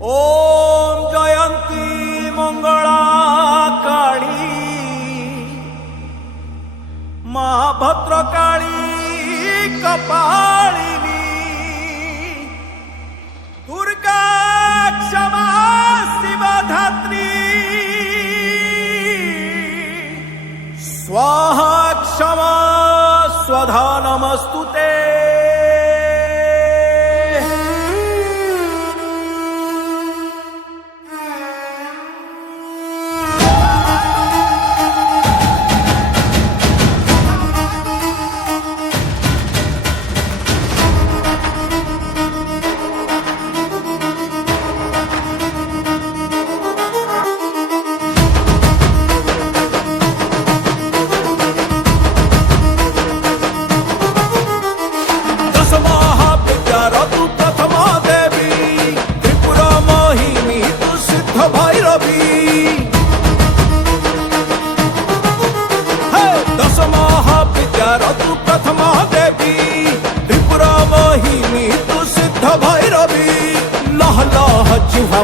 ओम जयंती मंगला काली महाभद्रकाली कपालिनी दुर्गा क्षमा शिवधात्री स्वाहा क्षमा स्वधा नमस्तुते।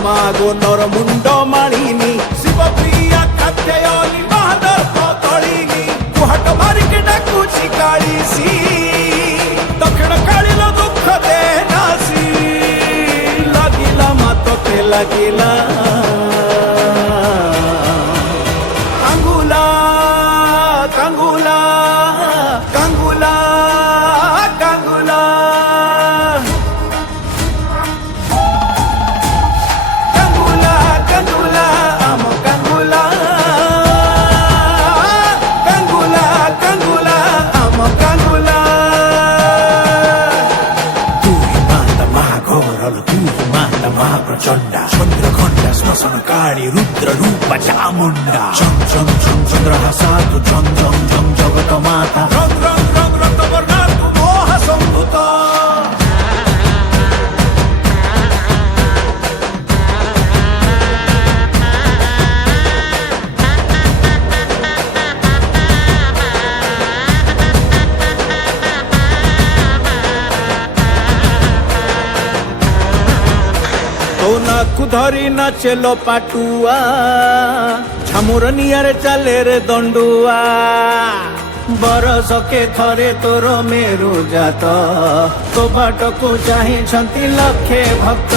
मागो नर मुंड मालिनी शिव प्रिया कात्यायनी महादर्प तलिनी कुहाट मारिके डाकुची काळीसी दक्षिण काळील दुःख दे नासी लागिला मातके लागिला कांगुला कांगुला कांगुला कांगुला महाप्रचंडा चंद्रखंडा श्मशान काळी रुद्र रूप चामुंडा झं झं झं चंद्रहा साधु झं झं झं जगत माता रंग रंग रंग रक्तवर्णा तू मोह संभूत नाकु धरी नाचेलो पाटुआ झामुर नियारे चाले रे दंडुआ बरस के थरे तोर मेरु जात तो बाटकु चाहि लक्षे भक्त